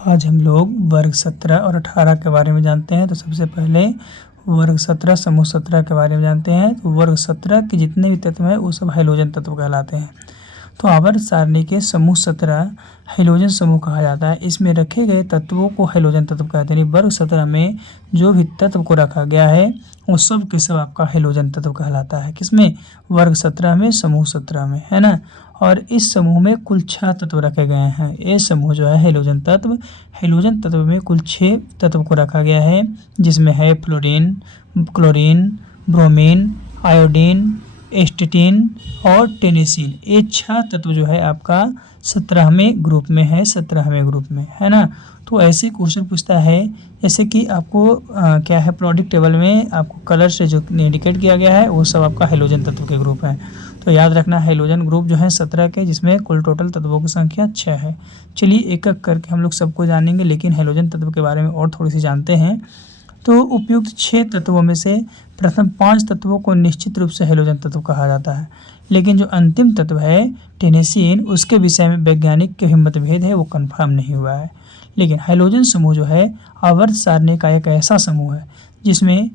आज हम लोग वर्ग 17 और 18 के बारे में जानते हैं। तो सबसे पहले वर्ग 17 समूह 17 के बारे में जानते हैं। तो वर्ग 17 के जितने भी तत्व हैं वो सब हैलोजन तत्व कहलाते हैं। तो आवर्त सारणी के समूह 17 हैलोजन समूह कहा जाता है। इसमें रखे गए तत्वों को हैलोजन तत्व कहते हैं। वर्ग 17 में जो भी तत्व को रखा गया है वो सब के सब आपका हैलोजन तत्व कहलाता है। किसमें? वर्ग 17 में, समूह 17 में, है ना। और इस समूह में कुल 6 तत्व रखे गए हैं। ये समूह जो है हैलोजन तत्व में कुल 6 तत्व को रखा गया है, जिसमें है फ्लोरीन, क्लोरीन, ब्रोमीन, आयोडीन, एस्टेटिन और टेनिसिन। ये 6 तत्व जो है आपका 17वें ग्रुप में है, 17वें ग्रुप में, है ना। तो ऐसे क्वेश्चन पूछता है, जैसे कि आपको क्या है, प्रोडक्ट टेबल में आपको कलर से जो इंडिकेट किया गया है वो सब आपका हैलोजन तत्व के ग्रुप है। तो याद रखना, हैलोजन ग्रुप जो है 17 के, जिसमें कुल टोटल तत्वों की संख्या 6 है। चलिए एक एक करके हम लोग सबको जानेंगे, लेकिन हैलोजन तत्व के बारे में और थोड़ी सी जानते हैं। तो उपयुक्त 6 तत्वों में से प्रथम 5 तत्वों को निश्चित रूप से हैलोजन तत्व कहा जाता है, लेकिन जो अंतिम तत्व है टेनिसिन, उसके विषय में वैज्ञानिक के मतभेद है, वो कंफर्म नहीं हुआ है। लेकिन हैलोजन समूह जो है आवर्त सारणी का एक ऐसा समूह है जिसमें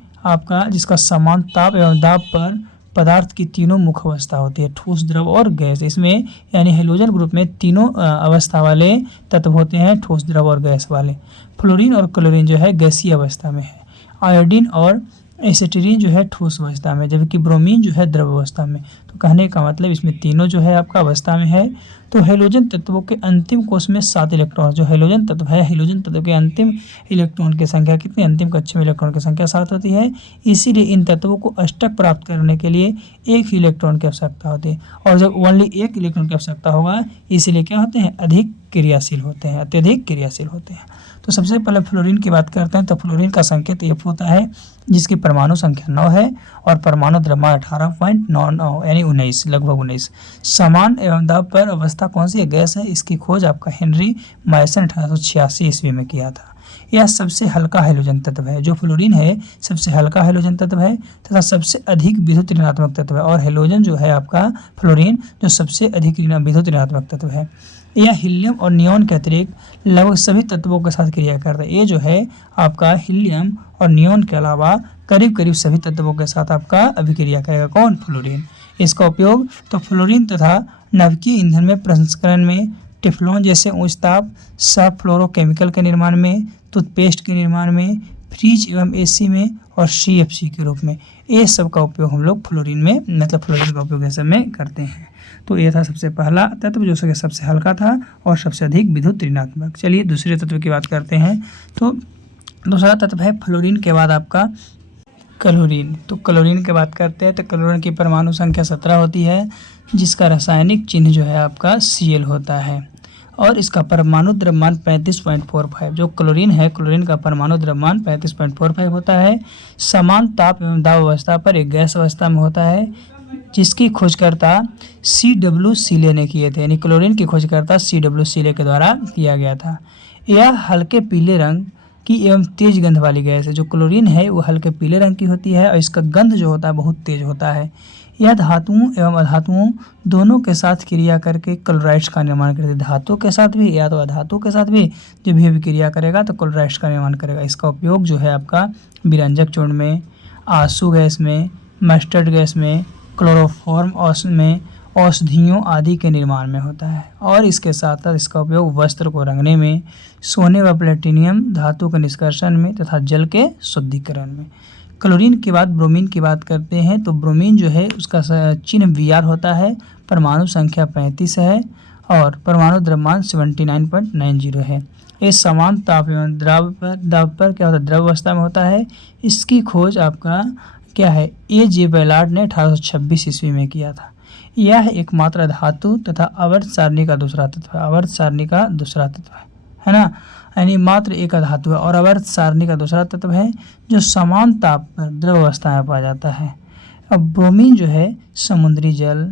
जिसका समान ताप एवं दाब पर पदार्थ की तीनों मुख्य अवस्था होती है, ठोस, द्रव और गैस। इसमें यानी हैलोजन ग्रुप में तीनों अवस्था वाले तत्व होते हैं, ठोस, द्रव और गैस वाले। फ्लोरीन और क्लोरीन जो है गैसीय अवस्था में है। आयोडीन और एसिटिलीन जो है ठोस अवस्था में, जबकि ब्रोमीन जो है द्रव अवस्था में। तो कहने का मतलब इसमें तीनों जो है आपका अवस्था में है। तो हैलोजन तत्वों के अंतिम कोष में 7 इलेक्ट्रॉन, जो हैलोजन तत्व है, हैलोजन तत्व के अंतिम इलेक्ट्रॉन की संख्या कितनी, अंतिम कक्षा में इलेक्ट्रॉन की संख्या 7 होती है। इसीलिए इन तत्वों को अष्टक प्राप्त करने के लिए एक ही इलेक्ट्रॉन की आवश्यकता होती है, और जब ओनली एक इलेक्ट्रॉन की आवश्यकता होगा, इसीलिए क्या होते हैं, अधिक क्रियाशील होते हैं, अत्यधिक क्रियाशील होते हैं। तो सबसे पहले फ्लोरीन की बात करते हैं। तो फ्लोरीन का संकेत F होता है, जिसकी परमाणु संख्या 9 है और परमाणु द्रव्यमान 18.99 यानी 19, लगभग 19। समान एवं दाब पर अवस्था कौन सी है, गैस है। इसकी खोज आपका हेनरी मायसन 1886 ईस्वी में किया था। यह सबसे हल्का हैलोजन तत्व है। जो फ्लोरीन है सबसे हल्का हैलोजन तत्व है तथा सबसे अधिक विद्युत ऋणात्मक तत्व है, और हैलोजन जो है आपका फ्लोरीन जो सबसे अधिक विद्युत ऋणात्मक तत्व है। यह हीलियम और नियॉन के अतिरिक्त लगभग सभी तत्वों के साथ क्रिया करता है। ये जो है आपका हीलियम और नियॉन के अलावा करीब करीब सभी तत्वों के साथ आपका अभिक्रिया करेगा। कौन? फ्लोरीन। इसका उपयोग तो फ्लोरीन तथा नवकीय ईंधन में प्रसंस्करण में, टेफ्लॉन जैसे उच्च ताप सब फ्लोरोकेमिकल के निर्माण में, टूथपेस्ट के निर्माण में, फ्रिज एवं एसी में और CFC के रूप में, ये सब का उपयोग हम लोग फ्लोरीन में, मतलब फ्लोरीन का उपयोग ये सब में करते हैं। तो ये था सबसे पहला तत्व जो सबसे हल्का था और सबसे अधिक विद्युत ऋणात्मक। चलिए दूसरे तत्व की बात करते हैं। तो दूसरा तत्व है फ्लोरीन के बाद आपका क्लोरीन। तो क्लोरीन की बात करते हैं। तो क्लोरीन की परमाणु संख्या 17 होती है, जिसका रासायनिक चिन्ह जो है आपका Cl होता है, और इसका परमाणु द्रव्यमान 35.45। जो क्लोरीन है, क्लोरीन का परमाणु द्रव्यमान 35.45 होता है। समान ताप एवं दाब अवस्था पर एक गैस अवस्था में होता है, जिसकी खोजकर्ता C.W. सीले ने किए थे, यानी क्लोरीन की खोजकर्ता C.W. सीले के द्वारा किया गया था। यह हल्के पीले रंग की एवं तेज गंध वाली गैस है। जो क्लोरीन है वो हल्के पीले रंग की होती है और इसका गंध जो होता है बहुत तेज होता है। यह धातुओं एवं अधातुओं दोनों के साथ क्रिया करके क्लोराइड्स का निर्माण करती है। धातु के साथ भी या तो अधातु के साथ भी जो भी अभिक्रिया करेगा तो क्लोराइड्स का निर्माण करेगा। इसका उपयोग जो है आपका विरंजक चूर्ण में, आंसू गैस में, मस्टर्ड गैस में, क्लोरोफॉर्म में, औषधियों आदि के निर्माण में होता है। और इसके साथ साथ इसका उपयोग वस्त्र को रंगने में, सोने व प्लेटिनियम धातु के निष्कर्षण में तथा जल के शुद्धिकरण में। क्लोरीन के बाद ब्रोमीन की बात करते हैं। तो ब्रोमीन जो है उसका चिन्ह Br होता है, परमाणु संख्या 35 है और परमाणु द्रव्यमान 79.90 है। ये समान ताप एवं दाब पर क्या होता है, द्रव अवस्था में होता है। इसकी खोज आपका क्या है, A.J. बैलार्ड ने 1826 ईस्वी में किया था। यह एकमात्र धातु तथा आवर्त सारणी का दूसरा तत्व है। आवर्त सारणी का दूसरा तत्व है ना, यानी मात्र एक धातु है और आवर्त सारणी का दूसरा तत्व है जो समान ताप पर द्रव अवस्था में पाया जाता है। अब ब्रोमीन जो है समुद्री जल,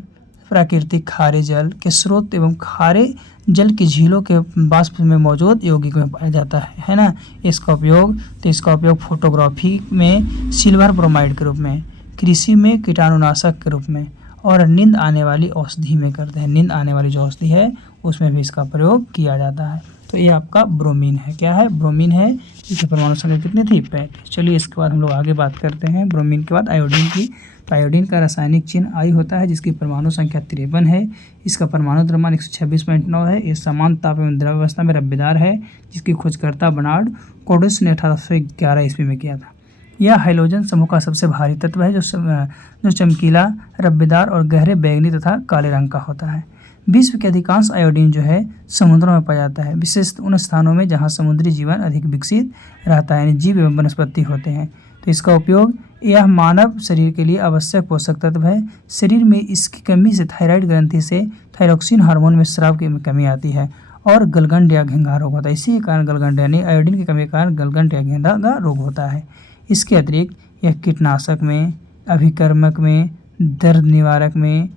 प्राकृतिक खारे जल के स्रोत एवं खारे जल की झीलों के वाष्प में मौजूद यौगिक में पाया जाता है ना। इसका उपयोग फोटोग्राफी में सिल्वर ब्रोमाइड के रूप में, कृषि में कीटाणुनाशक के रूप में और नींद आने वाली औषधि में करते हैं। नींद आने वाली जो औषधि है उसमें भी इसका प्रयोग किया जाता है। तो ये आपका ब्रोमीन है। क्या है? ब्रोमीन है। इसकी परमाणु संख्या कितनी थी? 35। चलिए इसके बाद हम लोग आगे बात करते हैं ब्रोमीन के बाद आयोडीन की। तो आयोडीन का रासायनिक चिन्ह आई होता है, जिसकी परमाणु संख्या 53 है। इसका परमाणु द्रव्यमान 126.9 है। ये समान ताप एवं द्रव अवस्था में रब्बेदार है, जिसकी खोजकर्ता बर्नार्ड कोडस ने 1811 ईस्वी में किया था। यह हाइड्रोजन समूह का सबसे भारी तत्व है, जो चमकीला, रब्बेदार और गहरे बैंगनी तथा काले रंग का होता है। विश्व के अधिकांश आयोडीन जो है समुद्रों में पाया जाता है, विशेषतः उन स्थानों में जहाँ समुद्री जीवन अधिक विकसित रहता है, यानी जीव एवं वनस्पति होते हैं। तो इसका उपयोग, यह मानव शरीर के लिए आवश्यक पोषक तत्व है। शरीर में इसकी कमी से थायराइड ग्रंथि से थायरोक्सिन हार्मोन में स्राव की कमी आती है और गलगंड या घेंघा रोग होता है। इसी के कारण गलगंड यानी आयोडीन की कमी के कारण गलगंड या घेंघा रोग होता है। इसके अतिरिक्त यह कीटनाशक में, अभिकर्मक में, दर्द निवारक में,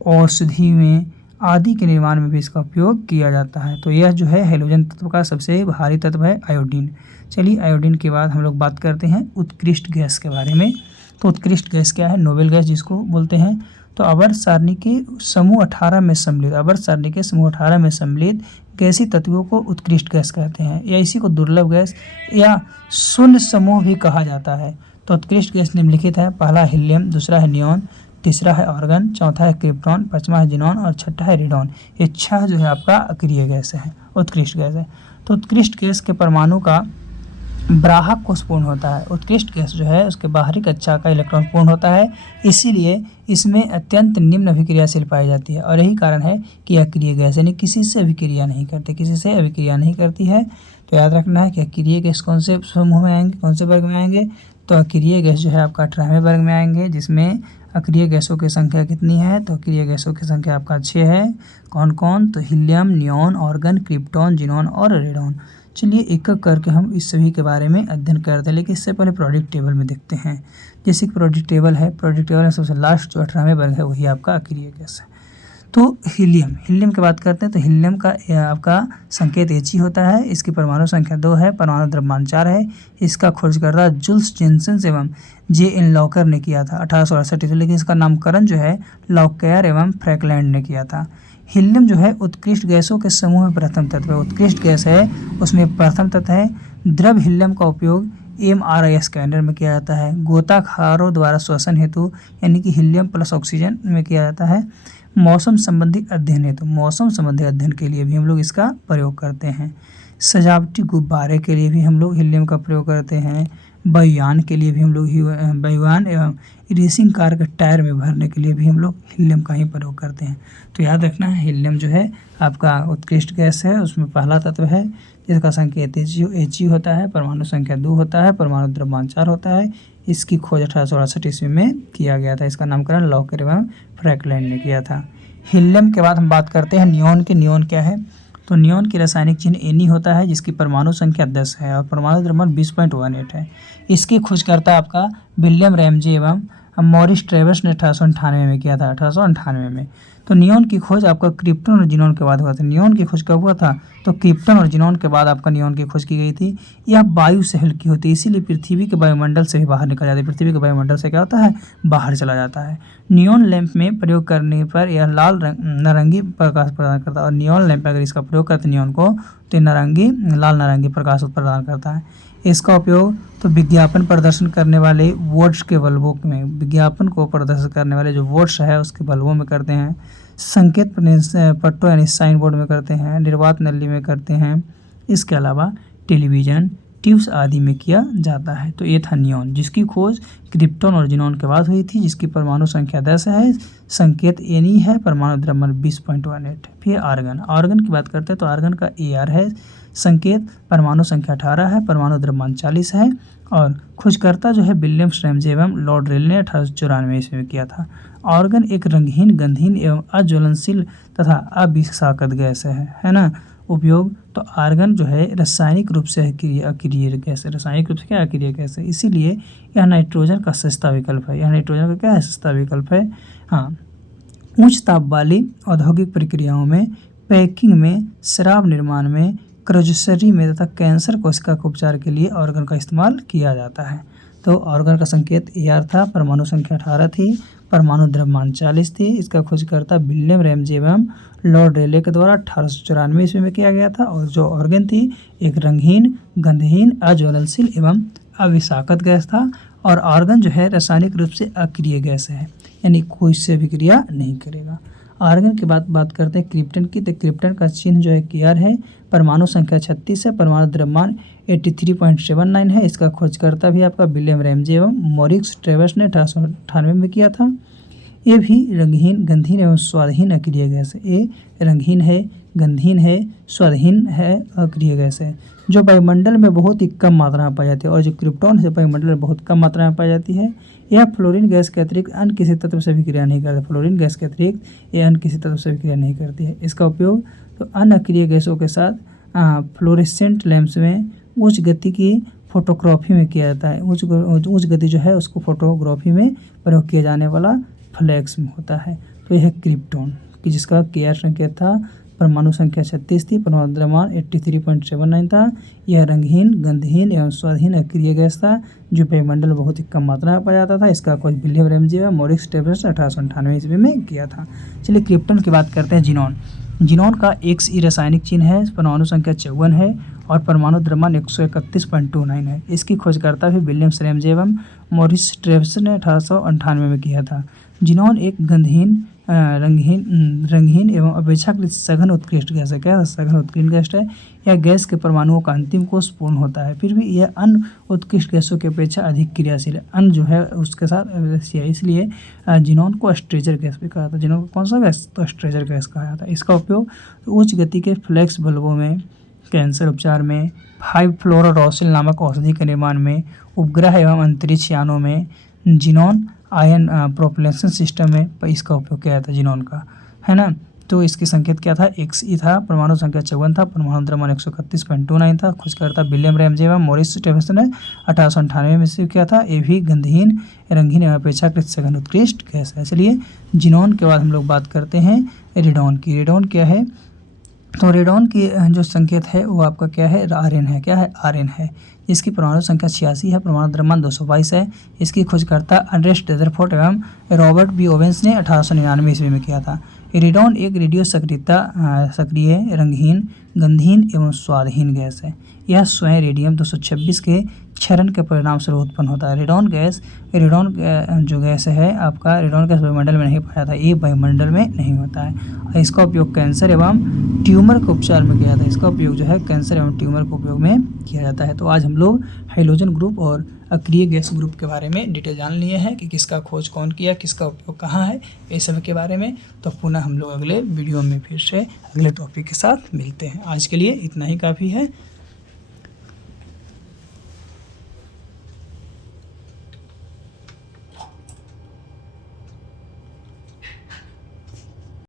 औषधि में आदि के निर्माण में भी इसका उपयोग किया जाता है। तो यह जो है हैलोजन तत्व का सबसे भारी तत्व है आयोडीन। चलिए आयोडीन के बाद हम लोग बात करते हैं उत्कृष्ट गैस के बारे में। तो उत्कृष्ट गैस क्या है? नोबेल गैस जिसको बोलते हैं। तो आवर्त सारणी के समूह 18 में सम्मिलित गैसीय तत्वों को उत्कृष्ट गैस कहते हैं, या इसी को दुर्लभ गैस या शून्य समूह भी कहा जाता है। तो उत्कृष्ट गैस निम्नलिखित है। पहला हीलियम, दूसरा है नियॉन, तीसरा है आर्गन, चौथा है क्रिप्टॉन, पांचवा है जिनॉन और छठा है रेडॉन। ये 6 जो है आपका अक्रिय गैस है, उत्कृष्ट गैस है। तो उत्कृष्ट गैस के परमाणु का ब्राहक कोषपूर्ण होता है। उत्कृष्ट गैस जो है उसके बाहरी कक्षा का इलेक्ट्रॉन पूर्ण होता है, इसीलिए इसमें अत्यंत निम्न अभिक्रियाशील पाई जाती है। और यही कारण है कि अक्रिय गैस यानी किसी से अभिक्रिया नहीं करती है। तो याद रखना है कि अक्रिय गैस कौन से समूह में आएंगे, कौन से वर्ग में आएंगे? तो अक्रिय गैस जो है आपका 18वें वर्ग में आएंगे, जिसमें अक्रिय गैसों की संख्या कितनी है? तो अक्रिय गैसों की संख्या आपका 6 है। कौन कौन? तो helium, neon, argon, krypton, xenon और रेडॉन। चलिए एक एक करके हम इस सभी के बारे में अध्ययन करते हैं, लेकिन इससे पहले प्रोडिक्ट टेबल में देखते हैं। जैसे कि प्रोडिक्ट टेबल में सबसे लास्ट जो 18वें वर्ग है वही आपका अक्रिय गैस है। तो हीलियम की बात करते हैं। तो हीलियम का आपका संकेत He होता है। इसकी परमाणु संख्या 2 है, परमाणु द्रव्यमान 4 है। इसका खोजकर्ता जुल्स जेनसेन एवं J.N. लॉकर ने किया था 1868 ईस्वी, लेकिन इसका नामकरण जो है लॉकेयर एवं फ्रैंकलैंड ने किया था। हीलियम जो है उत्कृष्ट गैसों के समूह में प्रथम तत्व है। उत्कृष्ट गैस है, उसमें प्रथम तत्व है। द्रव हीलियम का उपयोग MRI स्कैनर में किया जाता है। गोताखोरों द्वारा श्वसन हेतु यानी कि हीलियम प्लस ऑक्सीजन में किया जाता है। मौसम संबंधी अध्ययन के लिए भी हम लोग इसका प्रयोग करते हैं। सजावटी गुब्बारे के लिए भी हम लोग हीलियम का प्रयोग करते हैं। वायुयान के लिए भी हम लोग वायुयान एवं रेसिंग कार के टायर में भरने के लिए भी हम लोग हीलियम का ही प्रयोग करते हैं। तो याद रखना है हीलियम जो है आपका उत्कृष्ट गैस है, उसमें पहला तत्व है जिसका संकेत He होता है, परमाणु संख्या 2 होता है, परमाणु द्रव्यमान 4 होता है। इसकी खोज 1868 ईस्वी में किया गया था। इसका नामकरण लॉकर एवं फ्रैंकलैंड ने किया था। हीलियम के बाद हम बात करते हैं नियॉन की। नियॉन क्या है? तो नियॉन की रासायनिक चिन्ह Ne होता है, जिसकी परमाणु संख्या 10 है और परमाणु द्रव्यमान 20.18 है। इसकी खोजकर्ता आपका विलियम रैमजे एवं मॉरिस ट्रेवर्स ने 1898 में किया था, 1898 में। तो नियॉन की खोज आपका क्रिप्टॉन और जिनॉन के बाद हुआ था। नियॉन की खोज कब हुआ था? तो क्रिप्टॉन और जिनॉन के बाद आपका नियॉन की खोज की गई थी। यह वायु से हल्की होती है, इसीलिए पृथ्वी के वायुमंडल से भी बाहर निकल जाती है। पृथ्वी के वायुमंडल से क्या होता है? बाहर चला जाता है। नियॉन लैंप में प्रयोग करने पर यह नारंगी प्रकाश प्रदान करता है, और नियॉन लैंप अगर इसका प्रयोग करते नियॉन को तो लाल नारंगी प्रकाश प्रदान करता है। इसका उपयोग तो विज्ञापन प्रदर्शन करने वाले वोट्स के बल्बों में, विज्ञापन को प्रदर्शन करने वाले जो वोट्स है उसके बल्बों में करते हैं। संकेत पट्टों यानी साइन बोर्ड में करते हैं, निर्वात नली में करते हैं। इसके अलावा टेलीविज़न, ट्यूब्स आदि में किया जाता है। तो ये था नियॉन, जिसकी खोज क्रिप्टॉन और जिनॉन के बाद हुई थी, जिसकी परमाणु संख्या 10 है, संकेत Ne है, परमाणु द्रव्यमान 20.18 है। फिर आर्गन की बात करते हैं। तो आर्गन का Ar है, संकेत परमाणु संख्या 18 है, परमाणु द्रव्यमान 40 है। और खोजकर्ता जो है विलियम रैमजे एवं लॉर्ड रेले ने 1894 ईस्वी में किया था। आर्गन एक रंगहीन, गंधहीन एवं अज्वलनशील तथा अविषाक्त गैस है ना। उपयोग तो आर्गन जो है रासायनिक रूप से अक्रिय गैस है। रासायनिक रूप से क्या अक्रिय गैस है, इसीलिए यह नाइट्रोजन का सस्ता विकल्प है। यह नाइट्रोजन का क्या है? सस्ता विकल्प है। हाँ, उच्च ताप वाली औद्योगिक प्रक्रियाओं में, पैकिंग में, शराब निर्माण में, क्रजसरी में तथा कैंसर कोशिका के उपचार के लिए आर्गन का इस्तेमाल किया जाता है। तो आर्गन का संकेत Ar था, परमाणु संख्या 18 थी, परमाणु द्रव्यमान 40 थी। इसका खोजकर्ता विलियम रैमजे एवं लॉर्ड रेले के द्वारा 1894 ईस्वी में किया गया था। और जो ऑर्गन थी एक रंगहीन, गंधहीन, अज्वलनशील एवं अविषाक्त गैस था। और आर्गन जो है रासायनिक रूप से अक्रिय गैस है, यानी कोई से अभिक्रिया नहीं करेगा। आर्गन की बात करते हैं क्रिप्टन की, तो क्रिप्टन का चिन्ह जो है Kr है। परमाणु संख्या 36 है। परमाणु द्रव्यमान 83.79 है। इसका खोजकर्ता भी आपका विलियम रैमजे एवं मॉरिस ट्रेवर्स ने 1898 में किया था। ये भी रंगहीन, गंधहीन एवं स्वादहीन अक्रिय गैस है। ये रंगहीन है, गंधहीन है, स्वादहीन है, अक्रिय गैस है, जो वायुमंडल में बहुत ही कम मात्रा में पाई जाती है। और जो क्रिप्टॉन है वायुमंडल में बहुत कम मात्रा में पाई जाती है। यह फ्लोरीन गैस के अतिरिक्त अन्य किसी तत्व से अभिक्रिया नहीं करती। फ्लोरीन गैस के अतिरिक्त यह अन्य किसी तत्व से अभिक्रिया नहीं करती है। इसका उपयोग तो अन्य अक्रिय गैसों के साथ फ्लोरेसेंट लैंप्स में उच्च गति की फोटोग्राफी में किया जाता है। उच्च गति जो है उसको फोटोग्राफी में प्रयोग किया जाने वाला फ्लैक्स में होता है। तो यह क्रिप्टॉन कि जिसका Kr संकेत था, परमाणु संख्या 36 थी, परमाणु द्रव्यमान 83.79 था। यह रंगहीन, गंधहीन एवं स्वादहीन अक्रिय गैस था, जो वायुमंडल में बहुत ही कम मात्रा में पाया जाता था। इसका खोज विलियम रैमजे व मॉरिस ट्रेवर्स 1898 ईस्वी में किया था। चलिए क्रिप्टन की बात करते हैं। जीनॉन, जीनॉन का Xe रासायनिक चिन्ह है, परमाणु संख्या 54 है और परमाणु द्रव्यमान 131.29 है। इसकी खोजकर्ता भी विलियम रैमजे एवं मॉरिस ट्रेवर्स ने 1898 में किया था। जीनॉन एक गंधहीन, रंगहीन एवं अपेक्षाकृत सघन उत्कृष्ट गैस है। क्या सघन उत्कृष्ट गैस है? यह गैस के परमाणुओं का अंतिम कोष पूर्ण होता है, फिर भी यह अन्य उत्कृष्ट गैसों की अपेक्षा अधिक क्रियाशील है। अन्य जो है उसके साथ इसलिए जीनॉन को स्ट्रेजर गैस भी कहा था। जीनॉन को कौन सा गैस? तो स्ट्रेजर गैस कहा जाता है। इसका उपयोग उच्च गति के फ्लैक्स बल्बों में, कैंसर उपचार में, 5-फ्लोरोरॉसिल नामक औषधि के निर्माण में, उपग्रह एवं अंतरिक्ष यानों में, जीनॉन आयन प्रोपल्शन सिस्टम में इसका उपयोग किया जाता है जीनॉन का, है ना। तो इसकी संकेत क्या था? Xe था, परमाणु संख्या 54 था, परमाणु द्रव्यमान 131.29 था। खोजकर्ता विलियम रैमजे एवं मॉरिस ट्रेवर्स ने 1898 में इसे किया था। ये भी गंधहीन, रंगहीन एवं अपेक्षाकृत सघन उत्कृष्ट गैस है। चलिए जीनॉन के बाद हम लोग बात करते हैं रेडॉन की। रेडॉन क्या है? तो रेडॉन की जो संकेत है वो आपका क्या है? Rn है। क्या है? Rn है। इसकी परमाणु संख्या 86 है, परमाणु द्रव्यमान 222 है। इसकी खोजकर्ता अर्नेस्ट रदरफोर्ड एवं रॉबर्ट बी ओवेंस ने 1899 ईस्वी में किया था। रेडॉन एक रेडियो सक्रिय, रंगहीन, गंधहीन एवं स्वादहीन गैस है। यह स्वयं रेडियम 226 के क्षरण के परिणाम स्वरूप उत्पन्न होता है। रेडॉन जो गैस है आपका, रेडॉन गैस वायुमंडल में नहीं पाया था, ये वायुमंडल में नहीं होता है। इसका उपयोग कैंसर एवं ट्यूमर के उपचार में किया जाता है। इसका उपयोग जो है कैंसर एवं ट्यूमर के उपयोग में किया जाता है। तो आज हम लोग हाइड्रोजन ग्रुप और अक्रिय गैस ग्रुप के बारे में डिटेल जान लिए हैं कि किसका खोज कौन किया, किसका उपयोग कहाँ है, ये सब के बारे में। तो पुनः हम लोग अगले वीडियो में फिर से अगले टॉपिक के साथ मिलते हैं। आज के लिए इतना ही काफ़ी है।